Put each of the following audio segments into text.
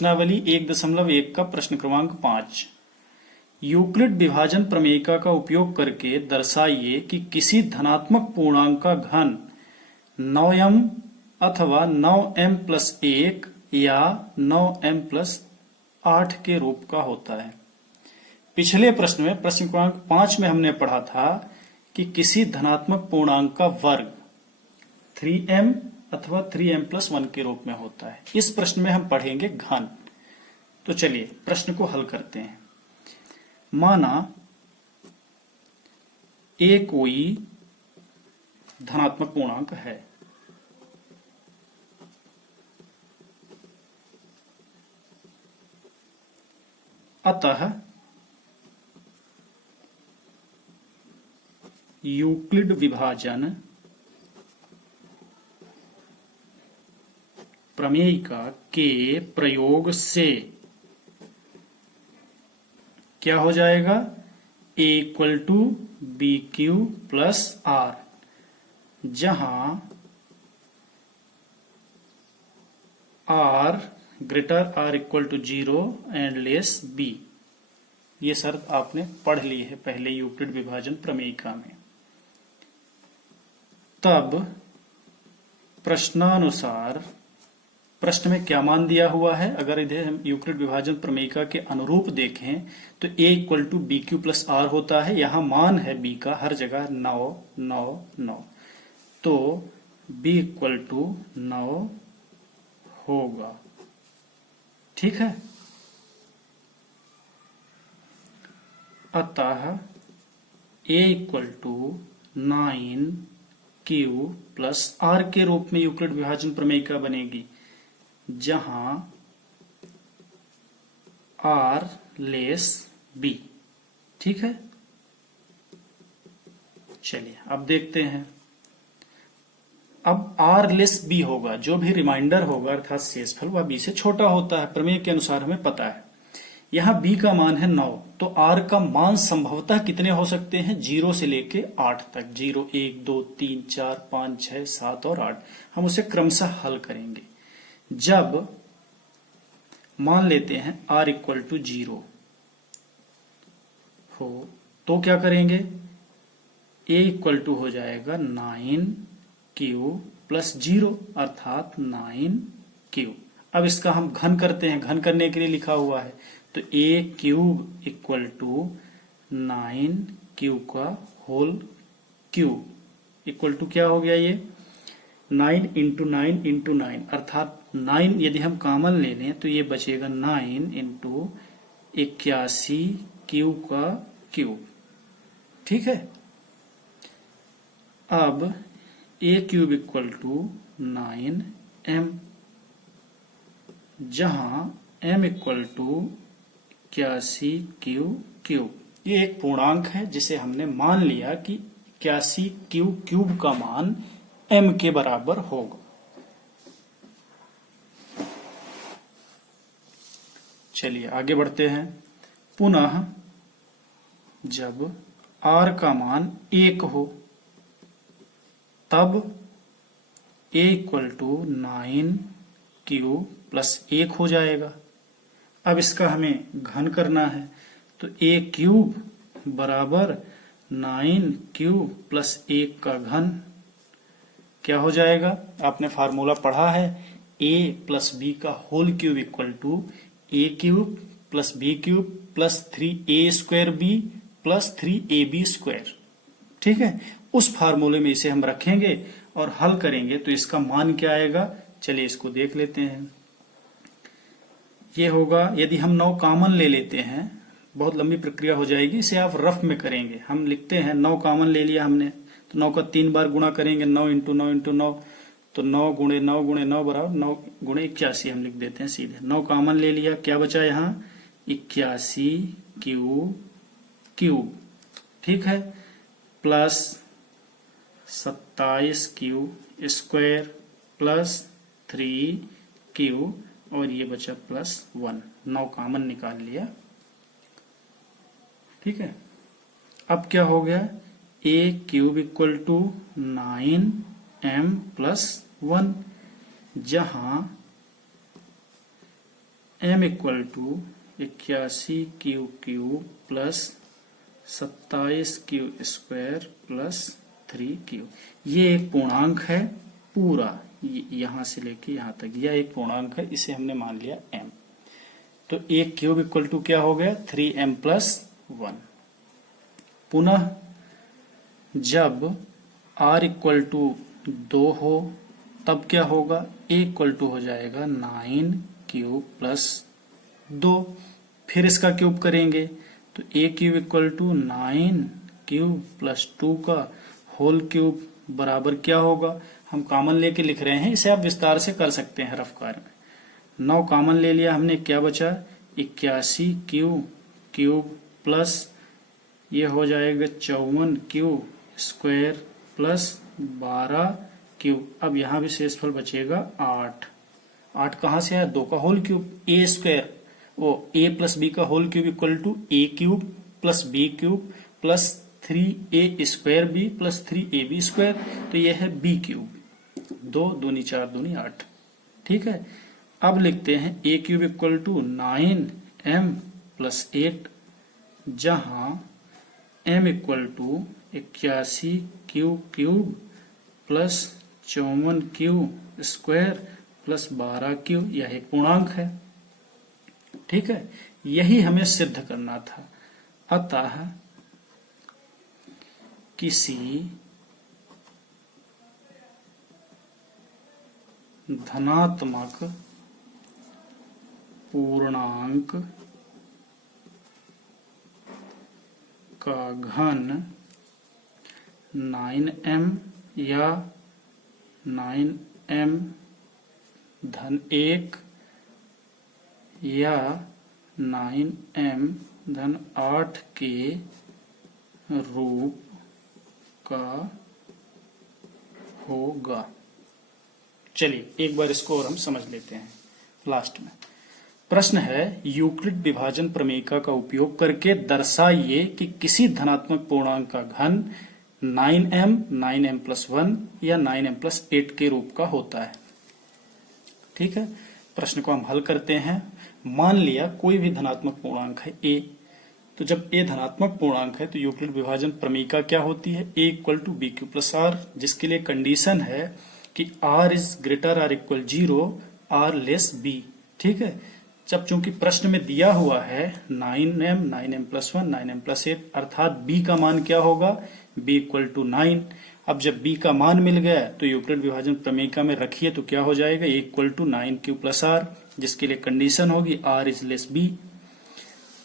प्रश्नावली 1.1 का प्रश्न क्रमांक 5। यूक्लिड विभाजन प्रमेयिका का उपयोग करके दर्शाइए कि किसी धनात्मक पूर्णांक का घन 9m अथवा 9m प्लस 1 या 9m प्लस 8 के रूप का होता है। पिछले प्रश्न में प्रश्न क्रमांक 5 में हमने पढ़ा था कि किसी धनात्मक पूर्णांक का वर्ग 3m अथवा 3m प्लस 1 के रूप में होता है। इस प्रश्न में हम पढ़ेंगे घन। तो चलिए प्रश्न को हल करते हैं। माना a कोई धनात्मक पूर्णांक है, अतः यूक्लिड विभाजन प्रमेयिका के प्रयोग से क्या हो जाएगा? a equal to b q plus r, जहां r greater or equal to 0 and less b। ये शर्त आपने पढ़ ली है पहले यूक्लिड विभाजन प्रमेयिका में। तब प्रश्नानुसार प्रश्न में क्या मान दिया हुआ है? अगर इधर हम यूक्लिड विभाजन प्रमेयिका के अनुरूप देखें तो a equal to b q plus r होता है। यहां मान है b का हर जगह 9 9 9, तो b इक्वल टू 9 होगा। ठीक है, अतः a equal to 9q plus r के रूप में यूक्लिड विभाजन प्रमेयिका बनेगी, जहां r लेस b। ठीक है, चलिए अब देखते हैं। अब r लेस b होगा, जो भी रिमाइंडर होगा अर्थात शेषफल वह b से छोटा होता है, प्रमेय के अनुसार हमें पता है। यहां b का मान है 9, तो r का मान संभवतः कितने हो सकते हैं? 0 से लेके 8 तक, 0 1 2 3 4 5 6 7 और 8। हम उसे क्रमशः हल करेंगे। जब मान लेते हैं r इक्वल टू 0 हो तो क्या करेंगे? a इक्वल टू हो जाएगा 9q प्लस 0 अर्थात 9q। अब इसका हम घन करते हैं। घन करने के लिए लिखा हुआ है तो a cube equal to 9q का होल क्यूब इक्वल टू क्या हो गया? ये 9 इंटू 9 इंटू 9 अर्थात 9 यदि हम कॉमन ले लें तो ये बचेगा 9 इंटू 81 क्यू का क्यूब। ठीक है, अब a cube equal to 9m, जहां m equal to 81 q cube. ये एक पूर्णांक है जिसे हमने मान लिया कि 81 क्यू क्यूब का मान m के बराबर होगा। चलिए आगे बढ़ते हैं। पुनः जब r का मान 1 हो तब a equal to 9q plus 1 हो जाएगा। अब इसका हमें घन करना है तो a क्यूब बराबर 9q प्लस 1 का घन क्या हो जाएगा? आपने फार्मूला पढ़ा है, a प्लस b का whole cube equal to a cube plus b cube plus 3a square b plus 3ab square. ठीक है, उस फार्मूले में इसे हम रखेंगे और हल करेंगे तो इसका मान क्या आएगा? चलिए इसको देख लेते हैं। ये होगा, यदि हम 9 कॉमन ले लेते हैं, बहुत लंबी प्रक्रिया हो जाएगी, इसे आप रफ में करेंगे। हम लिखते हैं 9 कॉमन ले लिया हमने तो 9 का 3 बार गुणा करेंगे, 9 इंटू 9 इंटू 9, तो 9 गुणे 9 गुणे 9 बराबर 9 गुणे 81 हम लिख देते हैं सीधे। 9 कॉमन ले लिया, क्या बचा यहाँ? 81 क्यूब। ठीक है, plus 27 q square plus 3q और ये बचा प्लस 1। 9 कॉमन निकाल लिया। ठीक है, अब क्या हो गया? a cube equal to 9m plus 1, जहां m equal to 81 q cube plus 27 q square plus 3 q. ये एक पूर्णांक है पूरा, यहां से लेके यहां तक यह एक पूर्णांक है, इसे हमने मान लिया m। तो एक क्यूब इक्वल टू क्या हो गया 3m प्लस 1। पुनः जब r इक्वल टू 2 हो तब क्या होगा, a इक्वल टू हो जाएगा 9 क्यूब प्लस 2। फिर इसका क्यूब करेंगे तो a cube equal to 9 cube plus 2 का होल क्यूब बराबर क्या होगा, हम कॉमन लेके लिख रहे हैं, इसे आप विस्तार से कर सकते हैं रफ कार में। 9 कॉमन ले लिया हमने, क्या बचा 81 क्यूब प्लस ये हो जाएगा 54 क्यूब स्क्वायर प्लस 12 क्यूब। अब यहां भी शेषफल बचेगा 8। 8 कहां से आया, 2 का होल क्यूब, ए स्क्वायर वो a प्लस बी का whole cube equal to a cube plus b cube plus 3a square b plus 3ab square, तो यह है b क्यूब। 2 दूनी 4 दूनी 8, ठीक है। अब लिखते हैं a cube equal to 9m plus 8, जहां m equal to 81 cube plus 54 cube square plus 12 cube, यह एक पूर्णांक है, ठीक है। यही हमें सिद्ध करना था। अतः किसी धनात्मक पूर्णांक का घन 9m या 9m धन 1 या 9m धन 8 के रूप का होगा। चलिए एक बार इसको और हम समझ लेते हैं लास्ट में। प्रश्न है, यूक्लिड विभाजन प्रमेयिका का उपयोग करके दर्शाइए कि किसी धनात्मक पूर्णांक का घन 9m 9m प्लस 1 या 9m प्लस 8 के रूप का होता है। ठीक है, प्रश्न को हम हल करते हैं। मान लिया कोई भी धनात्मक पूर्णांक है a, तो जब a धनात्मक पूर्णांक है तो यूक्लिड विभाजन प्रमेयिका क्या होती है, a equal to b q plus r, जिसके लिए कंडीशन है कि r is greater or equal 0, r less b। ठीक है, जब चूंकि प्रश्न में दिया हुआ है 9m 9m plus 1 9m plus 8, अर्थात b का मान क्या होगा, b इक्वल टू 9। अब जब b का मान मिल गया तो यूक्लिड विभाजन प्रमेयिका में रखिए तो क्या हो जाएगा, a equal to 9q plus r, जिसके लिए कंडीशन होगी r इज लेस b।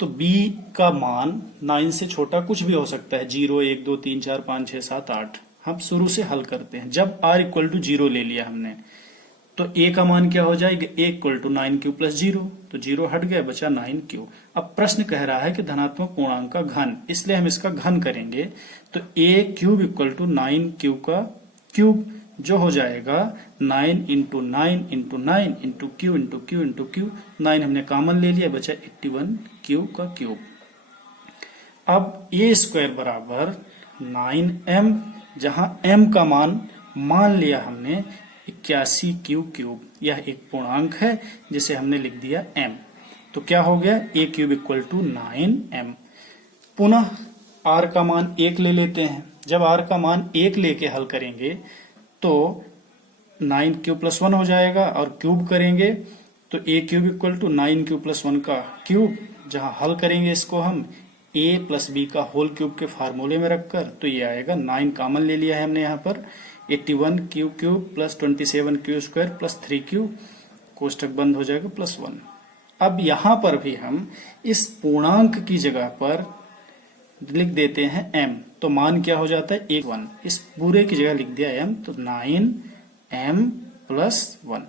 तो b का मान 9 से छोटा कुछ भी हो सकता है, 0 1 2 3 4 5 6 7 8। हम शुरू से हल करते हैं। जब r इक्वल टू 0 ले लिया हमने तो a का मान क्या हो जाएगा, a equal to 9q plus 0, तो 0 हट गया, बचा 9q। अब प्रश्न कह रहा है कि धनात्मक पूर्णांक का घन, इसलिए हम इसका घन करेंगे तो a cube equal to 9q का क्यूब, जो हो जाएगा 9 into 9 into 9 into Q into Q into Q. 9 हमने कॉमन ले लिया, बचा 81 क्यू का क्यूब। अब a स्क्वायर बराबर 9m, जहां m का मान लिया हमने 81 क्यू क्यूब, यह एक पूर्णांक है जिसे हमने लिख दिया m। तो क्या हो गया, a cube equal to 9m। पुनः r का मान 1 ले लेते हैं। जब r का मान 1 लेके हल करेंगे तो 9q प्लस 1 हो जाएगा, और क्यूब करेंगे तो a cube equal to 9q plus 1 का क्यूब। जहां हल करेंगे इसको हम a प्लस b का होल क्यूब के फार्मूले में रखकर, तो ये आएगा 9 कॉमन ले लिया है हमने यहाँ पर, 81 q cube plus 27 q square plus 3q, कोष्टक बंद हो जाएगा प्लस 1। अब यहां पर भी हम इस पूर्णांक की जगह पर लिख देते हैं m, तो मान क्या हो जाता है 1। इस पूरे की जगह लिख दिया m, तो 9m प्लस 1।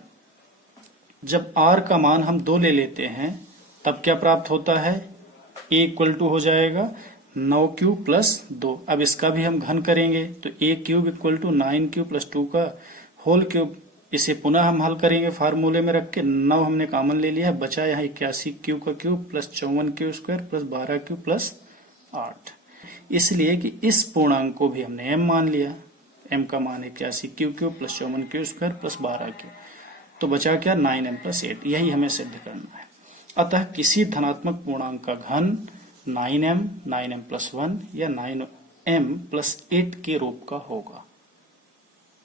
जब r का मान हम 2 ले लेते हैं तब क्या प्राप्त होता है, a इक्वल टू हो जाएगा 9q प्लस 2। अब इसका भी हम घन करेंगे तो a cube equal to 9q plus 2 का होल क्यूब। इसे पुनः हम हल करेंगे फार्मूले में रख के, 9 हमने कॉमन ले लिया है, बचा यहाँ 81 क्यू का cube plus 54 Q square plus 12 Q plus 8। इसलिए कि इस पूर्णांक को भी हमने m मान लिया, m का मान 81 q cube plus 54 Q square plus 12 Q, तो बचा क्या 9m प्लस 8। यही हमें सिद्ध करना है। अतः किसी धनात्मक पूर्णांक का घन 9m, 9m+1 या 9m+8 के रूप का होगा।